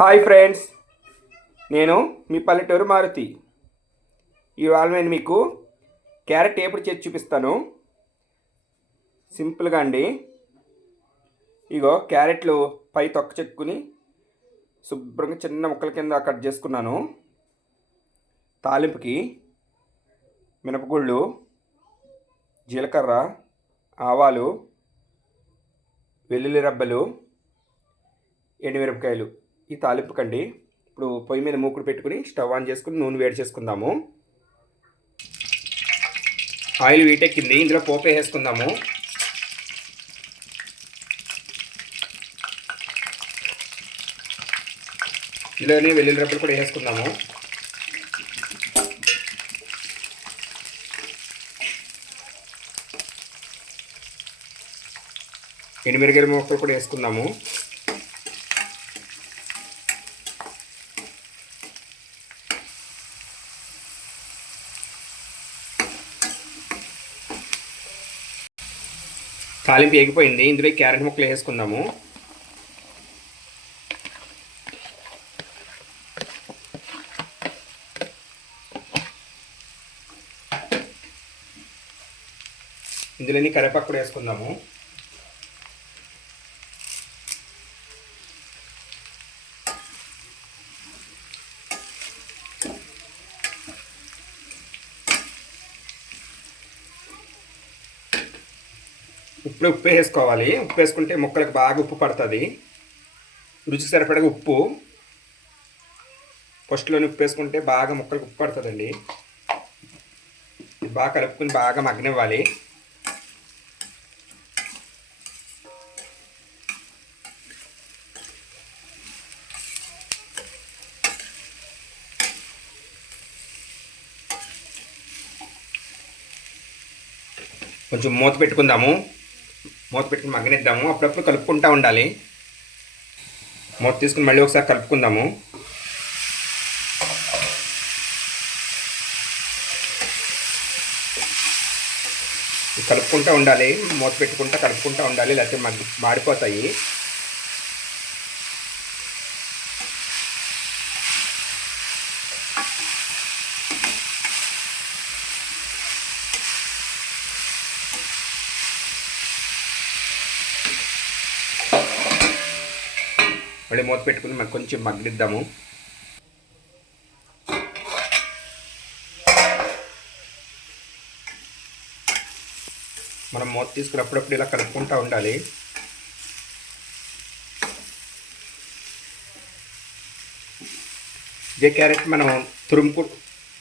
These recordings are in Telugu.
హాయ్ ఫ్రెండ్స్ నేను మీ పల్లెటూరు మారుతి. ఇవాళ నేను మీకు క్యారెట్ ఎప్పుడు చేసి చూపిస్తాను? సింపుల్గా అండి. ఇగో క్యారెట్లు పై తొక్క చెక్కుని శుభ్రంగా చిన్న ముక్కల కింద కట్ చేసుకున్నాను. తాలింపుకి మినపగుళ్ళు జీలకర్ర ఆవాలు వెల్లుల్లి రబ్బలు ఎండుమిరపకాయలు. ఈ తాలింపుకండి ఇప్పుడు పొయ్యి మీద మూకుడు పెట్టుకుని స్టవ్ ఆన్ చేసుకుని నూనె వేడి చేసుకుందాము. ఆయిల్ వీటెక్కింది. ఇందులో పోపు వేసుకుందాము ఇందులోనే వెల్లుల్లి రబ్బలు కూడా వేసుకుందాము ఎండుమిరగాయల మొక్కలు కూడా వేసుకుందాము. తాలింపు ఎగిపోయింది ఇందులో క్యారెట్ ముక్కలు వేసుకుందాము. ఇందులోని కరివేపాకు కూడా వేసుకుందాము. ఇప్పుడు ఉప్పు వేసుకోవాలి. ఉప్పు వేసుకుంటే ముక్కలకు బాగా ఉప్పు పడుతుంది. రుచికి సరిపడగా ఉప్పు. ఫస్ట్లోనే ఉప్పు వేసుకుంటే బాగా ముక్కలకు ఉప్పు పడుతుందండి. బాగా కలుపుకుని బాగా మగ్గనివ్వాలి. కొంచెం మూత పెట్టుకుందాము. మూత పెట్టుకుని మగ్గనిద్దాము. అప్పుడప్పుడు కలుపుకుంటూ ఉండాలి. మూత తీసుకుని మళ్ళీ ఒకసారి కలుపుకుందాము. కలుపుకుంటూ ఉండాలి. మూత పెట్టుకుంటూ కలుపుకుంటూ ఉండాలి. లేకపోతే మగ్గి మాడిపోతాయి. మళ్ళీ మూత పెట్టుకుని మనం కొంచెం మగ్గిద్దాము. మనం మూత తీసుకుని అప్పుడప్పుడు ఇలా కలుపుకుంటూ ఉండాలి. ఇదే క్యారెట్ మనం తురుముకు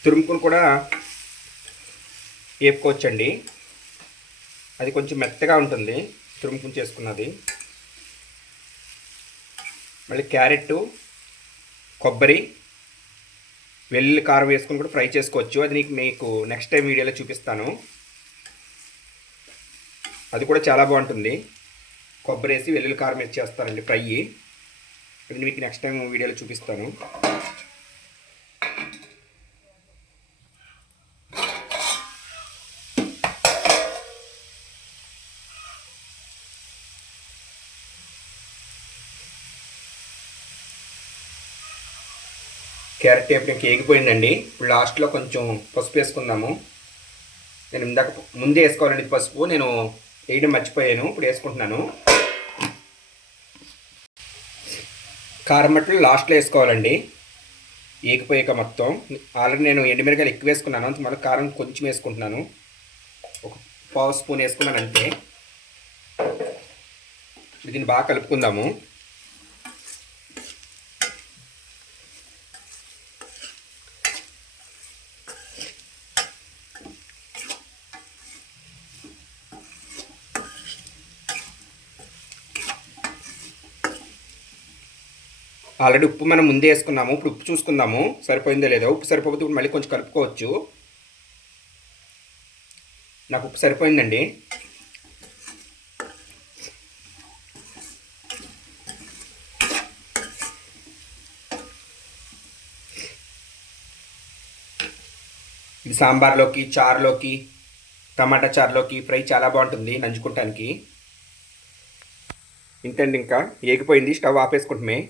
తురుముకుని కూడా వేపుకోవచ్చండి అది కొంచెం మెత్తగా ఉంటుంది తురుముకుని చేసుకున్నది. మళ్ళీ క్యారెట్ కొబ్బరి వెల్లుల్లి కారం వేసుకుని కూడా ఫ్రై చేసుకోవచ్చు. అది నీకు మీకు నెక్స్ట్ టైం వీడియోలో చూపిస్తాను. అది కూడా చాలా బాగుంటుంది. కొబ్బరి వేసి వెల్లుల్లి కారం వేసి చేస్తారండి ఫ్రై. అది మీకు నెక్స్ట్ టైం వీడియోలో చూపిస్తాను. క్యారెట్ టేప్ ఇంకా ఏగిపోయిందండి. ఇప్పుడు లాస్ట్లో కొంచెం పసుపు వేసుకుందాము. నేను ఇందాక ముందే వేసుకోవాలండి పసుపు. నేను వేయడం మర్చిపోయాను. ఇప్పుడు వేసుకుంటున్నాను. కారం మట్టలు లాస్ట్లో వేసుకోవాలండి. ఏగిపోయాక మొత్తం. ఆల్రెడీ నేను ఎండుమిరకాయలు ఎక్కువ వేసుకున్నాను. అంత మళ్ళీ కారం కొంచెం వేసుకుంటున్నాను. ఒక పావు స్పూన్ వేసుకున్నాను అంతే. దీన్ని బాగా కలుపుకుందాము. ఆల్రెడీ ఉప్పు మనం ముందే వేసుకున్నాము. ఇప్పుడు ఉప్పు చూసుకుందాము. సరిపోయిందో లేదో? ఉప్పు సరిపోతే ఇప్పుడు మళ్ళీ కొంచెం కలుపుకోవచ్చు. నాకు ఉప్పు సరిపోయిందండి. ఇది సాంబార్లోకి చారులోకి టమాటా చారులోకి ఫ్రై చాలా బాగుంటుంది నంచుకుంటానికి ఇంతండి ఇంకా. ఏగిపోయింది. స్టవ్ ఆపేసుకుంటుమే